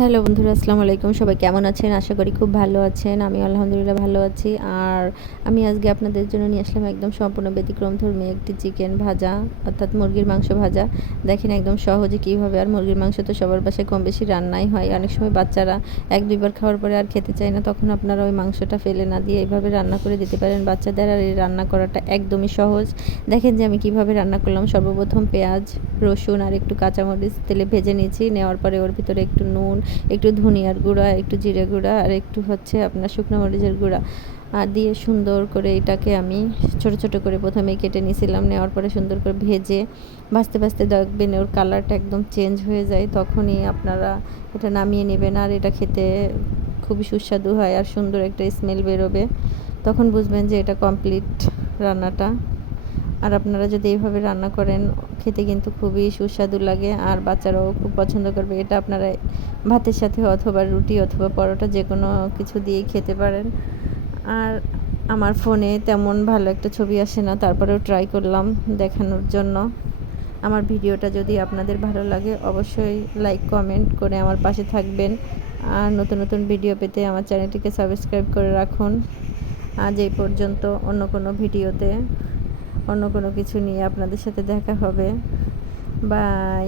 Hello বন্ধুরা, আসসালামু আলাইকুম। সবাই কেমন আছেন? আশা করি খুব ভালো আছেন। আমি আলহামদুলিল্লাহ ভালো আছি। আর আমি আজকে আপনাদের জন্য নিয়ে আসলাম একদম সম্পূর্ণ ব্যতিক্রমধর্মী একটি চিকেন ভাজা, অর্থাৎ মুরগির মাংস ভাজা। দেখেন একদম সহজে কীভাবে, আর মুরগির মাংস তো সবার বাসায় কম বেশি রান্নাই হয়। অনেক সময় বাচ্চারা ১-২ বার খাওয়ার পরে আর খেতে চায় না, তখন আপনারা ওই মাংসটা ফেলে না দিয়ে এইভাবে রান্না করে দিতে পারেন বাচ্চাদের। আর এই রান্না করাটা একদমই সহজ। দেখেন যে আমি কিভাবে রান্না করলাম। সর্বপ্রথম পেঁয়াজ, রসুন আর একটু কাঁচামরিচ তেলে ভেজে নিয়েছি। নেওয়ার পরে ওর ভিতরে একটু নুন, একটু ধনিয়ার গুঁড়া, একটু জিরে গুঁড়া আর একটু হচ্ছে আপনার শুকনো মরিচের গুঁড়া আর দিয়ে সুন্দর করে এটাকে আমি ছোট ছোট করে প্রথমেই কেটে নিয়েছিলাম। নেওয়ার পরে সুন্দর করে ভেজে ভাজতে ভাজতে দেখবেন ওর কালারটা একদম চেঞ্জ হয়ে যায়, তখনই আপনারা এটা নামিয়ে নেবেন। আর এটা খেতে খুবই সুস্বাদু হয় আর সুন্দর একটা স্মেল বেরোবে, তখন বুঝবেন যে এটা কমপ্লিট রান্নাটা। আর আপনারা যদি এইভাবে রান্না করেন, খেতে কিন্তু খুবই সুস্বাদু লাগে আর বাচ্চারাও খুব পছন্দ করবে। এটা আপনারা ভাতের সাথে অথবা রুটি অথবা পরোটা যে কোনো কিছু দিয়েই খেতে পারেন। আর আমার ফোনে তেমন ভালো একটা ছবি আসে না, তারপরেও ট্রাই করলাম দেখানোর জন্য। আমার ভিডিওটা যদি আপনাদের ভালো লাগে, অবশ্যই লাইক কমেন্ট করে আমার পাশে থাকবেন। আর নতুন নতুন ভিডিও পেতে আমার চ্যানেলটিকে সাবস্ক্রাইব করে রাখুন। আজ এই পর্যন্ত। অন্য কোনো ভিডিওতে অন্য কোনো কিছু নিয়ে আপনাদের সাথে দেখা হবে। বাই।